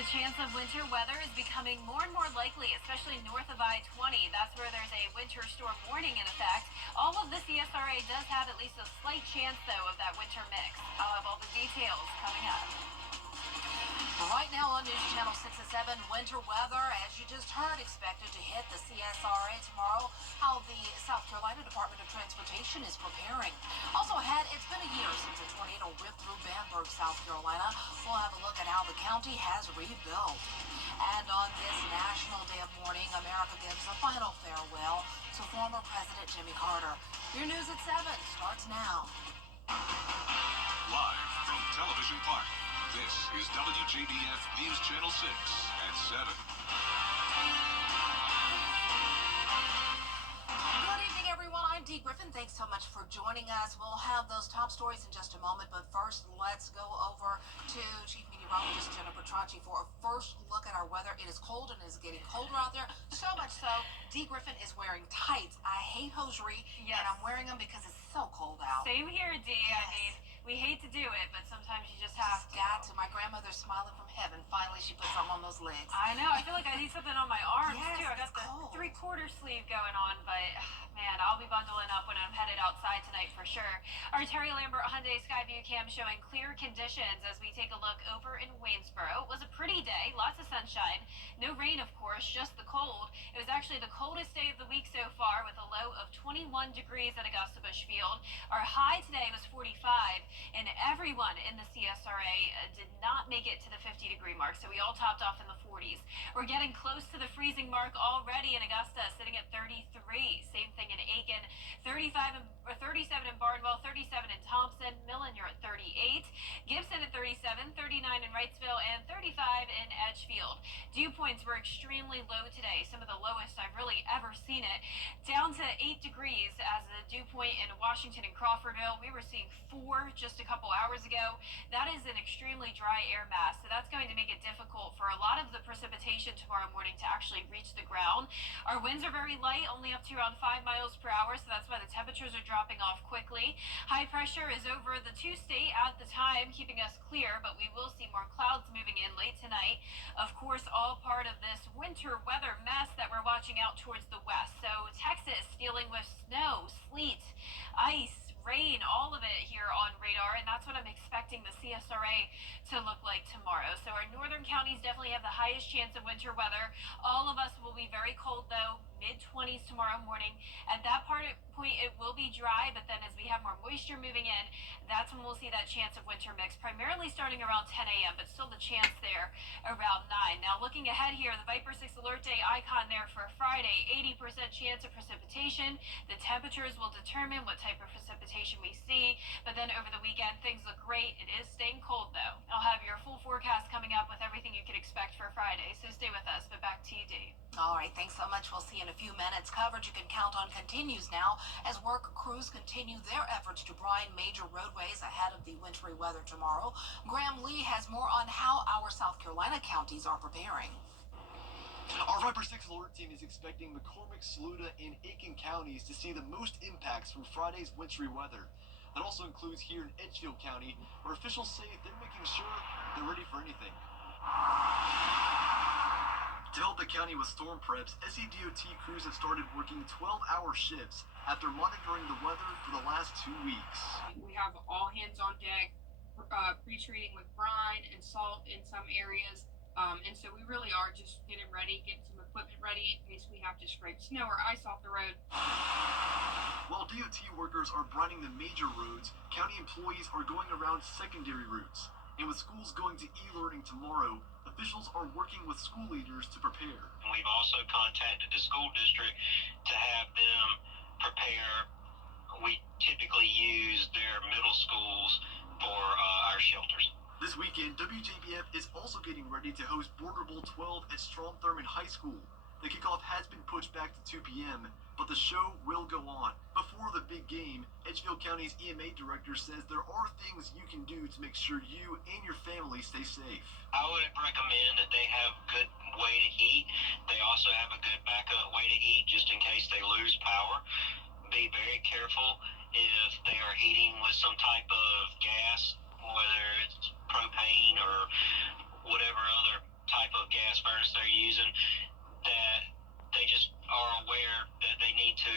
The chance of winter weather is becoming more and more likely, especially north of I-20. That's where there's a winter storm warning in effect. All of the CSRA does have at least a slight chance, though, of that winter mix. I'll have all the details coming up. Right now on News Channel 6 and 7, winter weather, as you just heard, expected to hit the CSRA tomorrow. How the South Carolina Department of Transportation is preparing. Also ahead, it's been a year since a tornado ripped through Bamberg, South Carolina. We'll have a look at how the county has rebuilt. And on this National Day of Mourning, America gives a final farewell to former President Jimmy Carter. Your news at 7 starts now. Live from Television Park, this is WJBF News Channel 6 at 7. Good evening, everyone. I'm Dee Griffin. Thanks so much for joining us. We'll have those top stories in just a moment, but first, let's go over to Chief Meteorologist Jennifer Tranchi for a first look at our weather. It is cold and it is getting colder out there, so much so Dee Griffin is wearing tights. I hate hosiery, and I'm wearing them because it's so cold out. Same here, Dee. Yes. I mean, we hate to do it, but sometimes you just have to. My grandmother's smiling from heaven. Finally, she put something on those legs. I know. I feel like I need something on my arms, too. I got the cold. 3/4 sleeve going on, but man, I'll be bundling up when I'm headed outside tonight for sure. Our Terry Lambert Hyundai Skyview cam showing clear conditions as we take a look over in Waynesboro. It was a pretty day, lots of sunshine. No rain, of course, just the cold. It was actually the coldest day of the week so far with a low of 21 degrees at Augusta Busch Field. Our high today was 45, and everyone in the CSRA did not make it to the 50-degree mark, so we all topped off in the 40s. We're getting close to the freezing mark already in Augusta, sitting at 33. Same thing in Aiken, 37 in Barnwell, 37 in Thompson. Millen, you're at 38. Gibson at 37, 39 in Wrightsville, and 35 in Edgefield. Dew points were extremely low today, some of the lowest I've really ever seen it. Down to 8 degrees as the dew point in Washington and Crawfordville. We were seeing 4 just a couple hours ago. That is an extremely dry air mass, so that's going to make it difficult for a lot of the precipitation tomorrow morning to actually reach the ground. Our winds are very light, only up to around 5 miles per hour, so that's why the temperatures are dropping off quickly. High pressure is over the 2-state at the time, keeping us clear, but we will see more clouds moving in late tonight. Of course, all part of this winter weather mess that we're watching out towards the west. So Texas dealing with snow, sleet, ice, rain, all of it here on radar, and that's what I'm expecting the CSRA to look like tomorrow. So our northern counties definitely have the highest chance of winter weather. All of us will be very cold, though, mid-20s tomorrow morning. At that point, it will be dry, but then as we have more moisture moving in, that's when we'll see that chance of winter mix, primarily starting around 10 a.m., but still the chance there around 9. Now, looking ahead here, the Viper 6 Alert Day icon there for Friday, 80% chance of precipitation. The temperatures will determine what type of precipitation we see, but then over the weekend, things look great. It is staying cold, though. I'll have your full forecast coming up with everything you could expect for Friday, so stay with us, but back to you, Dee. All right, thanks so much. We'll see you in a few minutes. Coverage you can count on continues now as work crews continue their efforts to brine major roadways ahead of the wintry weather tomorrow. Graham Lee has more on how our South Carolina counties are preparing. Our Viper 6 Alert Team is expecting McCormick, Saluda, and Aiken counties to see the most impacts from Friday's wintry weather. That also includes here in Edgefield County, where officials say they're making sure they're ready for anything. To help the county with storm preps, SCDOT crews have started working 12-hour shifts after monitoring the weather for the last 2 weeks. We have all hands on deck, pre-treating with brine and salt in some areas. And so we really are just getting ready, getting some equipment ready in case we have to scrape snow or ice off the road. While DOT workers are brining the major roads, county employees are going around secondary routes. And with schools going to e-learning tomorrow, officials are working with school leaders to prepare. We've also contacted the school district to have them prepare. We typically use their middle schools for our shelters. This weekend, WJBF is also getting ready to host Border Bowl 12 at Strom Thurmond High School. The kickoff has been pushed back to 2 p.m., but the show will go on. Before the big game, Edgefield County's EMA director says there are things you can do to make sure you and your family stay safe. I would recommend that they have good way to heat. They also have a good backup way to heat just in case they lose power. Be very careful if they are heating with some type of gas, whether it's propane or whatever other type season that they just are aware that they need to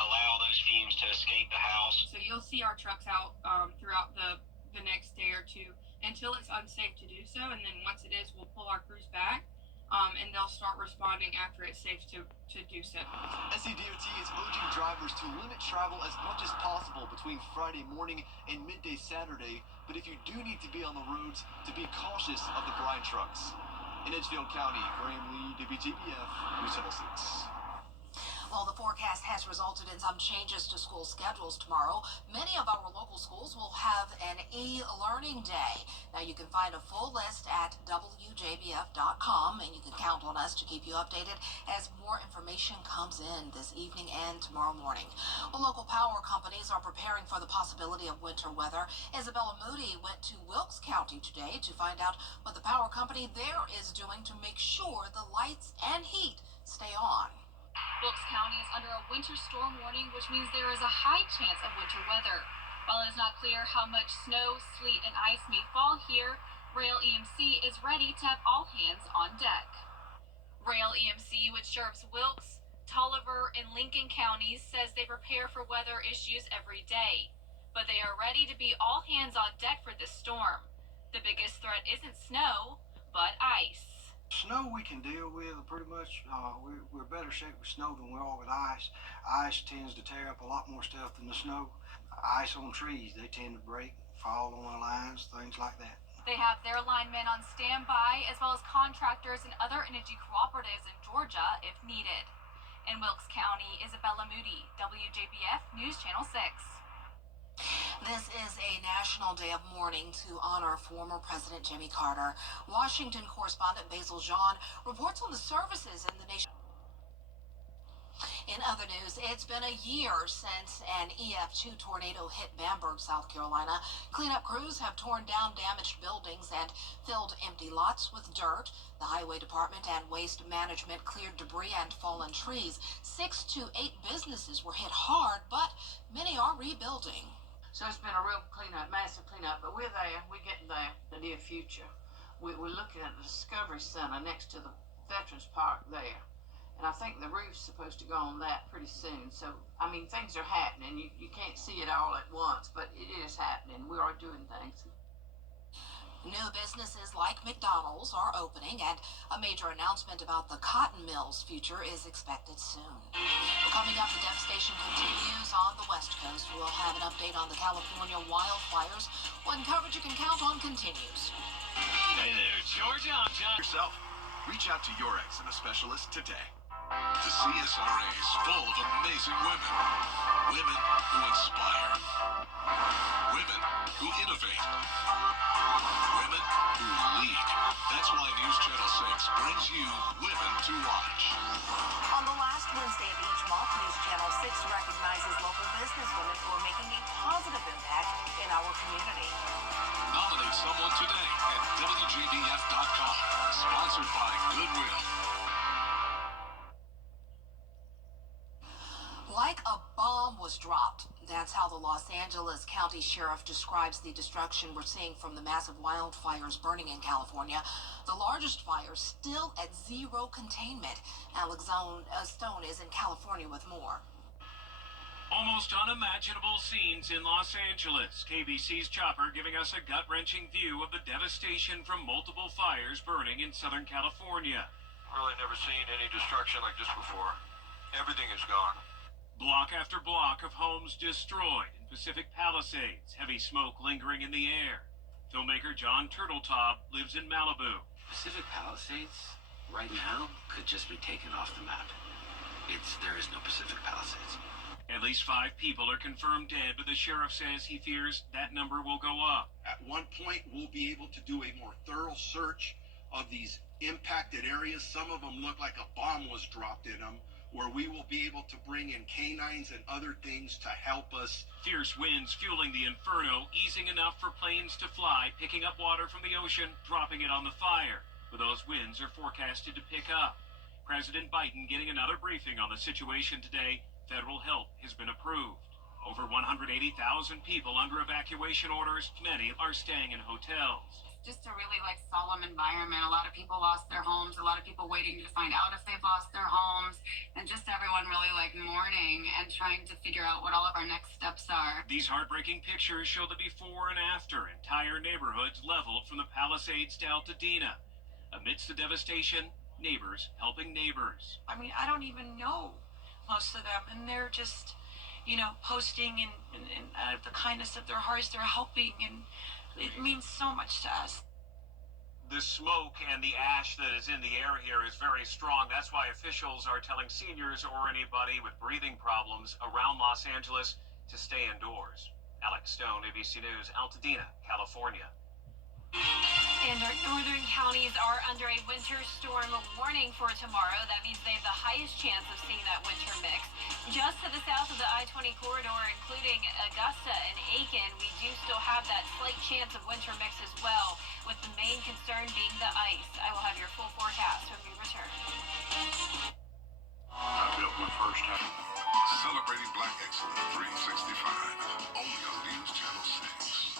allow those fumes to escape the house. So you'll see our trucks out throughout the next day or two until it's unsafe to do so, and then once it is, we'll pull our crews back, and they'll start responding after it's safe to do so. SCDOT is urging drivers to limit travel as much as possible between Friday morning and midday Saturday, but if you do need to be on the roads, to be cautious of the brine trucks. In Edgefield County, Graham Lee, WJBF, News Channel 6. Well, the forecast has resulted in some changes to school schedules tomorrow. Many of our local schools will have an e-learning day. Now, you can find a full list at WJBF.com, and you can count on us to keep you updated as more information comes in this evening and tomorrow morning. Well, local power companies are preparing for the possibility of winter weather. Isabella Moody went to Wilkes County today to find out what the power company there is doing to make sure the lights and heat stay on. Wilkes County is under a winter storm warning, which means there is a high chance of winter weather. While it is not clear how much snow, sleet, and ice may fall here, Rail EMC is ready to have all hands on deck. Rail EMC, which serves Wilkes, Tolliver, and Lincoln counties, says they prepare for weather issues every day. But they are ready to be all hands on deck for this storm. The biggest threat isn't snow, but ice. Snow we can deal with pretty much. We're better shape with snow than we are with ice. Ice tends to tear up a lot more stuff than the snow. Ice on trees, they tend to break, fall on the lines, things like that. They have their linemen on standby, as well as contractors and other energy cooperatives in Georgia if needed. In Wilkes County, Isabella Moody, WJBF News Channel 6. This is a national day of mourning to honor former President Jimmy Carter. Washington correspondent Basil Jean reports on the services in the nation. In other news, it's been a year since an EF2 tornado hit Bamberg, South Carolina. Cleanup crews have torn down damaged buildings and filled empty lots with dirt. The Highway Department and Waste Management cleared debris and fallen trees. 6 to 8 businesses were hit hard, but many are rebuilding. So it's been a real cleanup, massive cleanup, but we're there. We're getting there, the near future. We're looking at the Discovery Center next to the Veterans Park there. And I think the roof's supposed to go on that pretty soon. So, I mean, things are happening. You can't see it all at once, but it is happening. We are doing things. New businesses like McDonald's are opening, and a major announcement about the cotton mill's future is expected soon. Coming up, the devastation continues on the West Coast. We'll have an update on the California wildfires when coverage you can count on continues. Hey there, Georgia. I'm John. Yourself. Reach out to your eczema specialist today. The CSRA is full of amazing women. Women who inspire. Women who innovate. Women who lead. That's why News Channel 6 brings you Women to Watch. On the last Wednesday of each month, News Channel 6 recognizes local businesswomen who are making a positive impact in our community. Nominate someone today at WJBF.com. Sponsored by Goodwill. Like a bomb was dropped. That's how the Los Angeles County Sheriff describes the destruction we're seeing from the massive wildfires burning in California. The largest fire still at zero containment. Alex Stone is in California with more. Almost unimaginable scenes in Los Angeles. KBC's Chopper giving us a gut-wrenching view of the devastation from multiple fires burning in Southern California. Really never seen any destruction like this before. Everything is gone. Block after block of homes destroyed in Pacific Palisades, heavy smoke lingering in the air. Filmmaker John Turteltaub lives in Malibu. Pacific Palisades, right now, could just be taken off the map. There is no Pacific Palisades. At least 5 people are confirmed dead, but the sheriff says he fears that number will go up. At one point, we'll be able to do a more thorough search of these impacted areas. Some of them look like a bomb was dropped in them, where we will be able to bring in canines and other things to help us. Fierce winds fueling the inferno, easing enough for planes to fly, picking up water from the ocean, dropping it on the fire. But those winds are forecasted to pick up. President Biden getting another briefing on the situation today. Federal help has been approved. Over 180,000 people under evacuation orders. Many are staying in hotels. just a really solemn environment. A lot of people lost their homes, a lot of people waiting to find out if they've lost their homes, and just everyone really mourning and trying to figure out what all of our next steps are. These heartbreaking pictures show the before and after. Entire neighborhoods leveled from the Palisades to Altadena. Amidst the devastation, neighbors helping neighbors. I mean, I don't even know most of them, and they're just, posting and out of the kindness of their hearts, they're helping, and it means so much to us. The smoke and the ash that is in the air here is very strong. That's why officials are telling seniors or anybody with breathing problems around Los Angeles to stay indoors. Alex Stone, ABC News, Altadena, California. And our northern counties are under a winter storm warning for tomorrow. That means they have the highest chance of seeing that winter mix. Just to the south of the I-20 corridor, including Augusta and Aiken, we do still have that slight chance of winter mix as well, with the main concern being the ice. I will have your full forecast when we return. I built my first house. Celebrating Black Excellence 365, only on News Channel 6.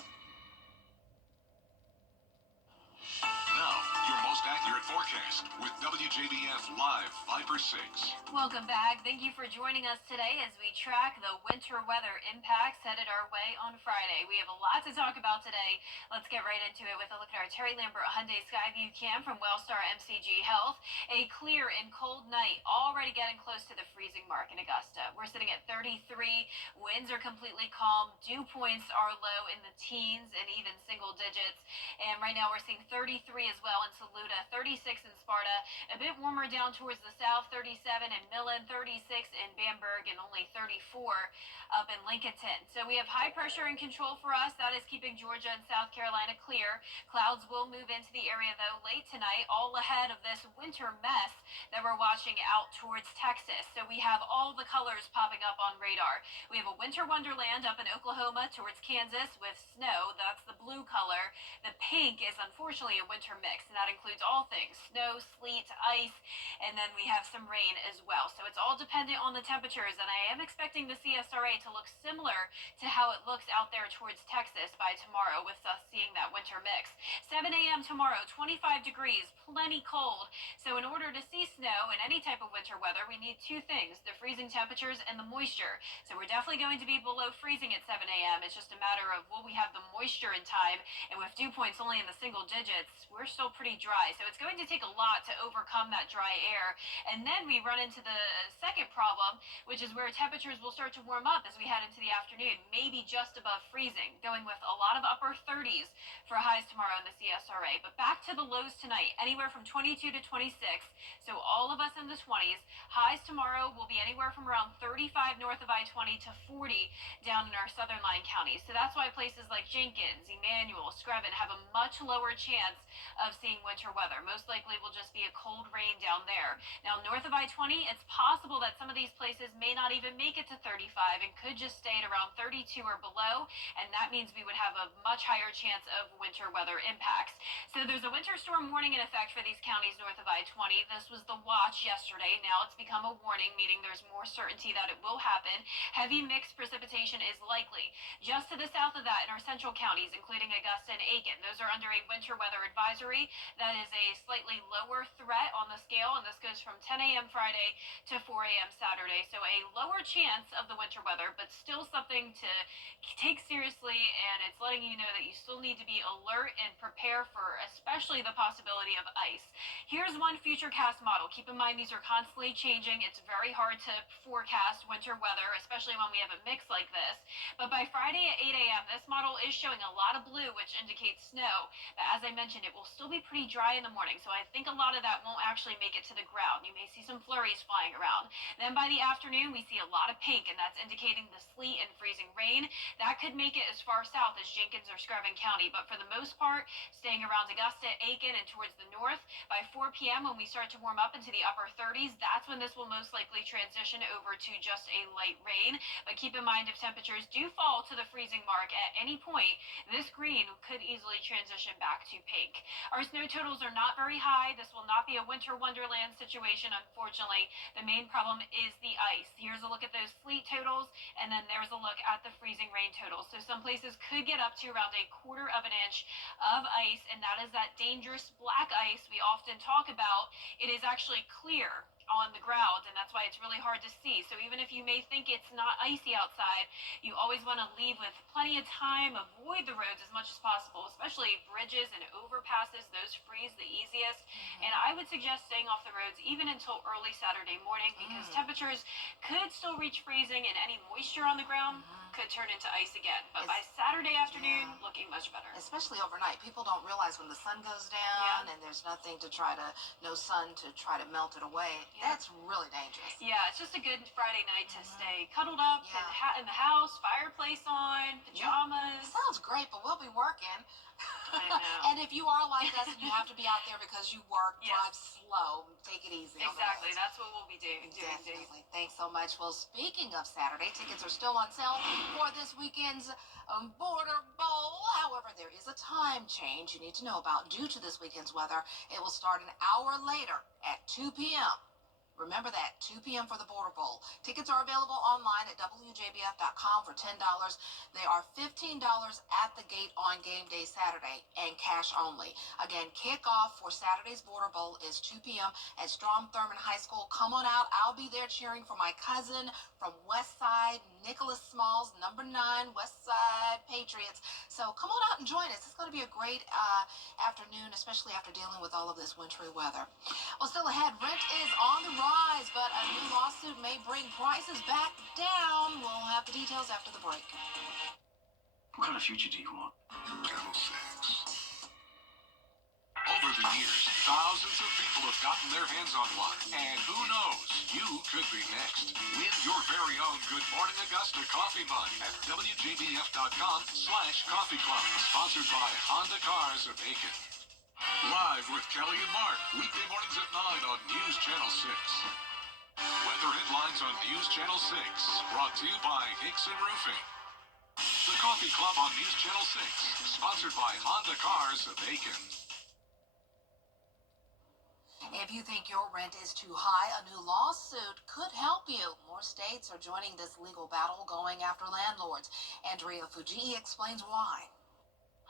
Now, your most accurate forecast with WJBF Live 5/6. Welcome back. Thank you for joining us today as we track the winter weather impacts headed our way on Friday. We have a lot to talk about today. Let's get right into it with a look at our Terry Lambert Hyundai Skyview Cam from Wellstar MCG Health. A clear and cold night, already getting close to the freezing mark in Augusta. We're sitting at 33. Winds are completely calm. Dew points are low in the teens and even single digits. And right now we're seeing 33 as well in Saluda, 36 in Sparta, a bit warmer down towards the south, 37 in Millen, 36 in Bamberg, and only 34 up in Lincolnton. So we have high pressure in control for us. That is keeping Georgia and South Carolina clear. Clouds will move into the area though late tonight, all ahead of this winter mess that we're watching out towards Texas. So we have all the colors popping up on radar. We have a winter wonderland up in Oklahoma towards Kansas with snow. That's the blue color. The pink is unfortunately a winter mix, and that includes all things: snow, sleet, ice, and then we have some rain as well. So it's all dependent on the temperatures, and I am expecting the CSRA to look similar to how it looks out there towards Texas by tomorrow, with us seeing that winter mix. 7 a.m. tomorrow, 25 degrees, plenty cold. So in order to see snow and any type of winter weather, we need two things: the freezing temperatures and the moisture. So we're definitely going to be below freezing at 7 a.m. It's just a matter of will we have the moisture in time, and with dew points only in the single digits, we're still pretty dry. So it's going to take a lot to overcome that dry air. And then we run into the second problem, which is where temperatures will start to warm up as we head into the afternoon, maybe just above freezing, going with a lot of upper 30s for highs tomorrow in the CSRA. But back to the lows tonight, anywhere from 22 to 26. So all of us in the 20s. Highs tomorrow will be anywhere from around 35 north of I-20 to 40 down in our southern line counties. So that's why places like Jenkins, Emmanuel, Screven have a much lower chance of seeing winter weather. Most likely will just be a cold rain down there. Now, north of I-20, it's possible that some of these places may not even make it to 35 and could just stay at around 32 or below, and that means we would have a much higher chance of winter weather impacts. So there's a winter storm warning in effect for these counties north of I-20. This was the watch yesterday. Now it's become a warning, meaning there's more certainty that it will happen. Heavy mixed precipitation is likely. Just to the south of that, in our central counties, including Augusta and Aiken, those are under a winter weather advisory. That is a slightly lower threat on the scale, and this goes from 10 a.m. Friday to 4 a.m. Saturday. So a lower chance of the winter weather, but still something to take seriously, and it's letting you know that you still need to be alert and prepare for especially the possibility of ice. Here's one futurecast model. Keep in mind these are constantly changing. It's very hard to forecast winter weather, especially when we have a mix like this. But by Friday at 8 a.m., this model is showing a lot of blue, which indicates snow. But as I mentioned, it will still be pretty dry in the morning, so I think a lot of that won't actually make it to the ground. You may see some flurries flying around. Then by the afternoon, we see a lot of pink, and that's indicating the sleet and freezing rain. That could make it as far south as Jenkins or Screven County, but for the most part, staying around Augusta, Aiken, and towards the north. By 4 p.m., when we start to warm up into the upper 30s, that's when this will most likely transition over to just a light rain. But keep in mind, if temperatures do fall to the freezing mark at any point, this green could easily transition back to pink. Our snow totals are not very very high. This will not be a winter wonderland situation, unfortunately. The main problem is the ice. Here's a look at those sleet totals, and then there's a look at the freezing rain totals. So some places could get up to around a quarter of an inch of ice, and that is that dangerous black ice we often talk about. It is actually clear on the ground, and that's why it's really hard to see. So even if you may think it's not icy outside, you always want to leave with plenty of time. Avoid the roads as much as possible, especially bridges and overpasses. Those freeze the easiest. And I would suggest staying off the roads even until early Saturday morning, because temperatures could still reach freezing, and any moisture on the ground could turn into ice again. But by Saturday afternoon, looking much better. Especially overnight. People don't realize when the sun goes down and there's nothing to try to, no sun to try to melt it away. That's really dangerous. Yeah, it's just a good Friday night to stay cuddled up in the house, fireplace on, pajamas. Sounds great, but we'll be working. I know. And if you are like us and you have to be out there because you work, drive slow, take it easy. Exactly, that's what we'll be doing. Definitely. Thanks so much. Well, speaking of Saturday, tickets are still on sale for this weekend's Border Bowl. However, there is a time change you need to know about due to this weekend's weather. It will start an hour later at 2 p.m. Remember that, 2 p.m. for the Border Bowl. Tickets are available online at WJBF.com for $10. They are $15 at the gate on game day Saturday and cash only. Again, kickoff for Saturday's Border Bowl is 2 p.m. at Strom Thurmond High School. Come on out. I'll be there cheering for my cousin from West Side, Nicholas Smalls, number 9, West Side Patriots. So come on out and join us. It's going to be a great afternoon, especially after dealing with all of this wintry weather. Well, still ahead, rent is on the rise, but a new lawsuit may bring prices back down. We'll have the details after the break. What kind of future do you want? Channel 6. Over the years, thousands of people have gotten their hands on one. And who knows, you could be next. Win your very own Good Morning Augusta coffee mug at WJBF.com/coffee club. Sponsored by Honda Cars of Aiken. Live with Kelly and Mark, weekday mornings at 9 on News Channel 6. Weather headlines on News Channel 6, brought to you by Hickson Roofing. The Coffee Club on News Channel 6, sponsored by Honda Cars of Aiken. If you think your rent is too high, a new lawsuit could help you. More states are joining this legal battle going after landlords. Andrea Fujii explains why.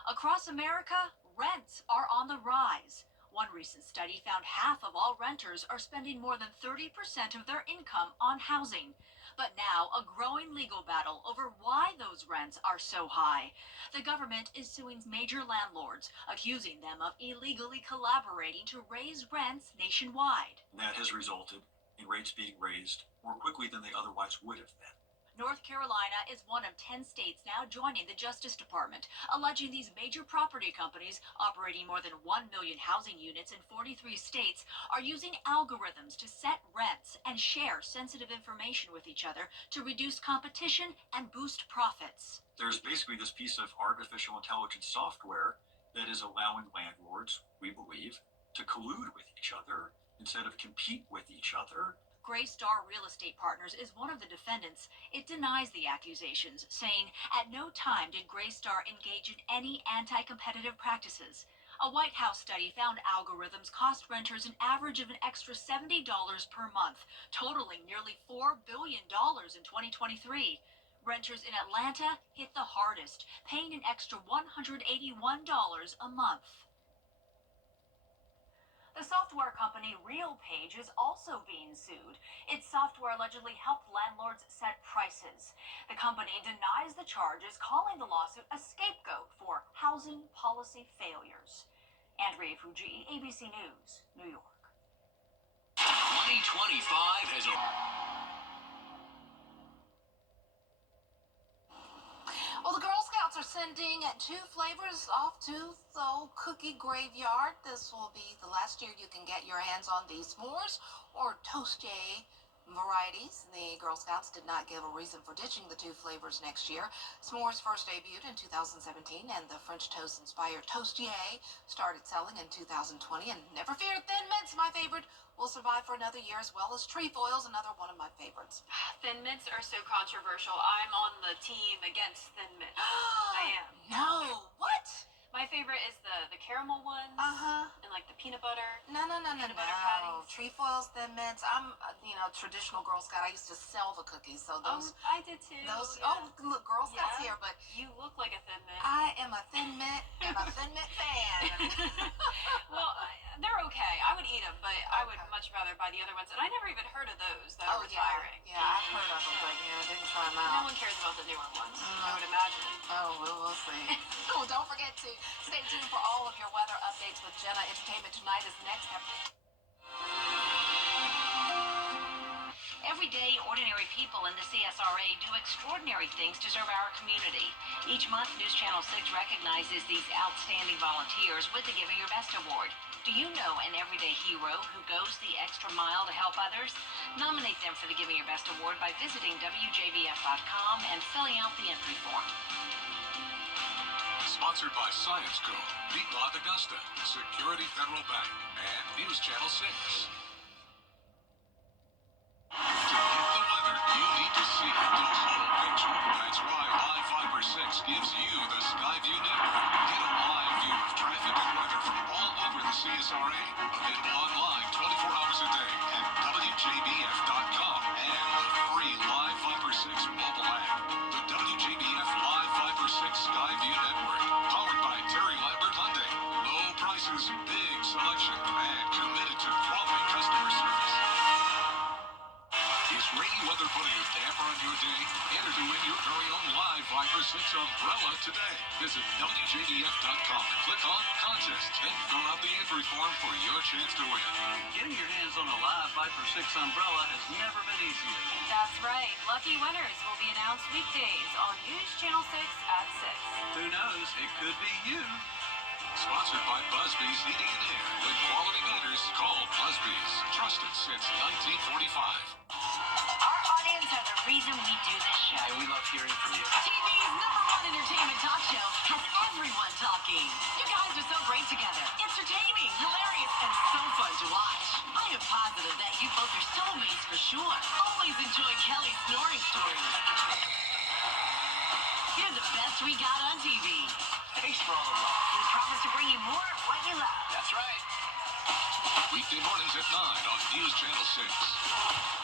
Across America, rents are on the rise. One recent study found half of all renters are spending more than 30% of their income on housing. But now, a growing legal battle over why those rents are so high. The government is suing major landlords, accusing them of illegally collaborating to raise rents nationwide. That has resulted in rates being raised more quickly than they otherwise would have been. North Carolina is one of 10 states now joining the Justice Department, alleging these major property companies operating more than 1 million housing units in 43 states are using algorithms to set rents and share sensitive information with each other to reduce competition and boost profits. There's basically this piece of artificial intelligence software that is allowing landlords, we believe, to collude with each other instead of compete with each other. Greystar Real Estate Partners is one of the defendants. It denies the accusations, saying at no time did Greystar engage in any anti-competitive practices. A White House study found algorithms cost renters an average of an extra $70 per month, totaling nearly $4 billion in 2023. Renters in Atlanta hit the hardest, paying an extra $181 a month. The software company RealPage is also being sued. Its software allegedly helped landlords set prices. The company denies the charges, calling the lawsuit a scapegoat for housing policy failures. Andrea Fujii, ABC News, New York. 2025 has a... Well, the Girl Scouts are sending 2 flavors off to the cookie graveyard. This will be the last year you can get your hands on these s'mores or toasty varieties. The Girl Scouts did not give a reason for ditching the 2 flavors next year. S'mores first debuted in 2017, and the French toast-inspired Toastier started selling in 2020. And never fear, Thin Mints, my favorite, will survive for another year, as well as Trefoils, another one of my favorites. Thin Mints are so controversial. I'm on the team against Thin Mints. I am. No, what? My favorite is the caramel ones. Uh-huh. And like the peanut butter? No. Peanut butter patties. Trefoils, Thin Mints. I'm, traditional Girl Scout. I used to sell the cookies, so those. I did too. Those. Yeah. Oh, look, Girl Scouts here, but You look like a Thin Mint. I am a Thin Mint and a Thin Mint fan. Well, they're okay. I would eat them, but I would much rather buy the other ones. And I never even heard of those that are retiring. Yeah, I've heard of them, but I didn't try them out. No one cares about the newer ones, I would imagine. Oh, we'll see. Oh, don't forget to stay tuned for all of your weather updates with Jenna. Entertainment Tonight is next. Every day, ordinary people in the CSRA do extraordinary things to serve our community. Each month, News Channel 6 recognizes these outstanding volunteers with the Giving Your Best Award. Do you know an everyday hero who goes the extra mile to help others? Nominate them for the Giving Your Best Award by visiting WJBF.com and filling out the entry form. Sponsored by Science Co., Beat Lot Augusta, Security Federal Bank, and News Channel 6. To get the weather, you need to see the whole picture. That's why Live Fiber 6 gives you the Skyview network. Get a live view of traffic and weather from all over the CSRA. Available online 24 hours a day at WJBF.com and the free Live Fiber 6 mobile app. The WJBF Live Fiber 6 Skyview network, powered by Terry Lambert Hyundai. Low prices, big selection, and committed to quality customer service. Is rainy weather putting a damper on your day? Enter to win your very own Live Viper 6 umbrella today. Visit WJBF.com and click on Contests and fill out the entry form for your chance to win. Getting your hands on a Live Viper 6 umbrella has never been easier. That's right. Lucky winners will be announced weekdays on News Channel 6 at 6. Who knows? It could be you. Sponsored by Busby's Heating and Air. When quality matters, call Busby's. Trusted since 1945. Our audience are the reason we do this show. And we love hearing from you. TV's #1 entertainment talk show has everyone talking. You guys are so great together. Entertaining, hilarious, and so fun to watch. I am positive that you both are soulmates for sure. Always enjoy Kelly's snoring stories. You're the best we got on TV. Thanks for all the love. We promise to bring you more of what you love. That's right. Weekday mornings at 9 on News Channel 6.